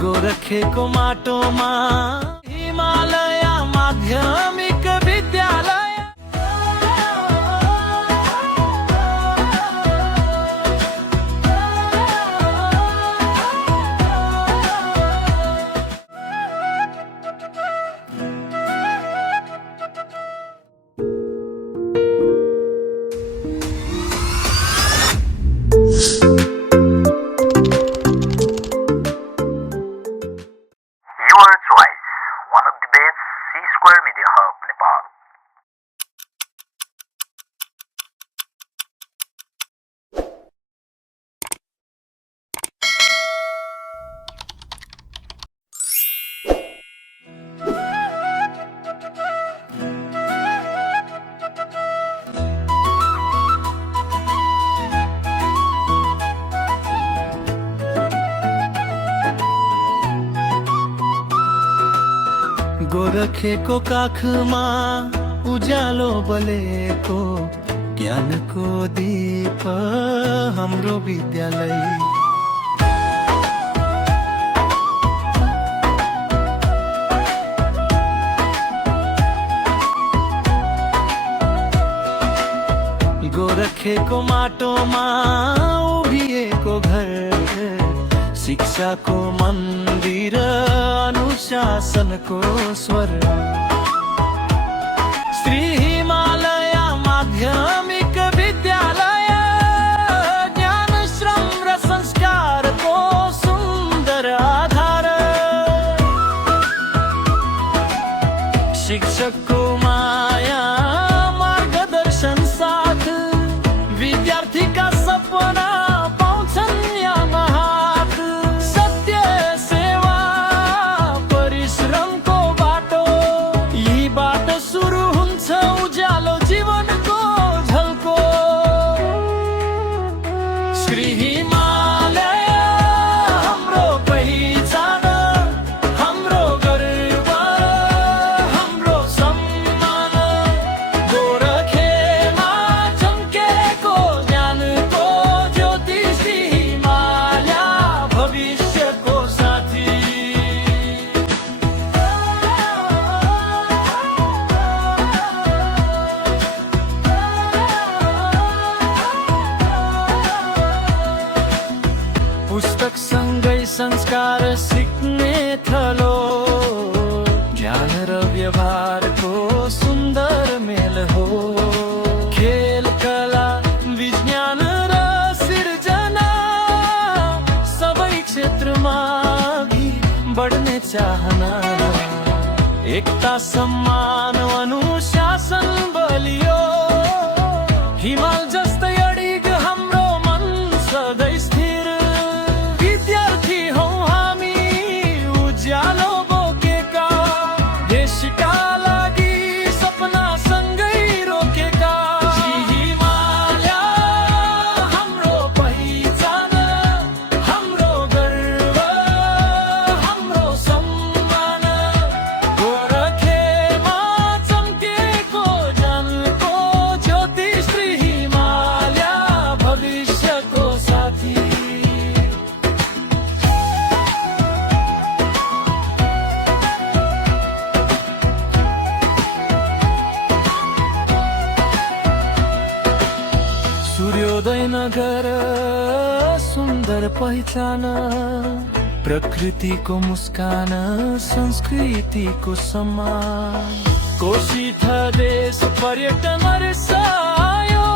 गोरखेको माटोमा हिमालय माध्यमिक विद्यालय। Your choice, one of the best C-Square Media Hub, Nepal. गोरखेको काखमा उज्यालो बलेको ज्ञानको दीप हाम्रो विद्यालय। गोरखेको माटोमा उभिएको घर शिक्षाको मन्दिर अनुशासनको स्वर। श्री हिमालय माध्यमिक विद्यालय ज्ञान श्रम र संस्कारको सुन्दर आधार। शिक्षकको माया मार्गदर्शन साथ विद्यार्थीका सपना पाउँछन् यहाँ हात। सत्य सेवा परिश्रमको बाटो, यही बाटो सुरु हुन्छ उज्यालो जीवनको झल्को। श्री हिमालय हाम्रो पहिचान, हाम्रो गर्व, हाम्रो सम्मान। गोरखेमा चम्केको ज्ञानको ज्योति, श्री हिमालय भविष्यको साथी। पुस्तक सँगै संस्कार सिक्ने थलो, ज्ञान र व्यवहारको सुन्दर मेल हो। खेल कला विज्ञान र सिर्जना सबै क्षेत्रमा अघि बढ्ने चाहना। एकता सम्मान अनुशासन बलियो, हिमाल जस्तै अडिग हाम्रो मन सधैँ स्थिर। विद्यार्थी हौ हामी उज्यालो बोकेका, देशका लागि सपना सँगै रोकेका। श्री हिमालय हाम्रो पहिचान, हाम्रो गर्व, हाम्रो सम्मान। गोरखेमा चम्केको ज्ञानको ज्योति, श्री हिमालय भविष्यको साथी। सूर्योदय नगर सुन्दर पहिचान, प्रकृतिको मुस्कान संस्कृतिको सम्मान। कोशी देश पर्यटन रिसायो,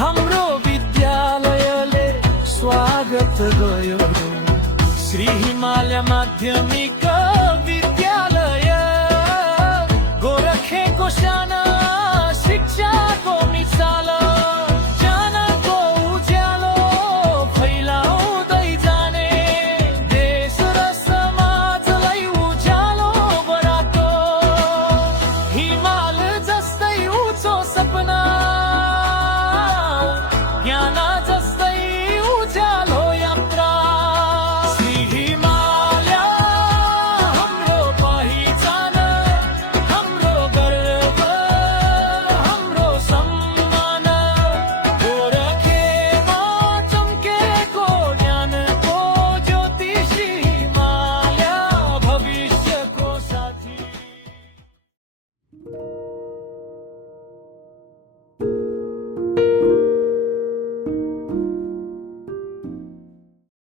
हाम्रो विद्यालयले स्वागत गयो। श्री हिमालय माध्यमिक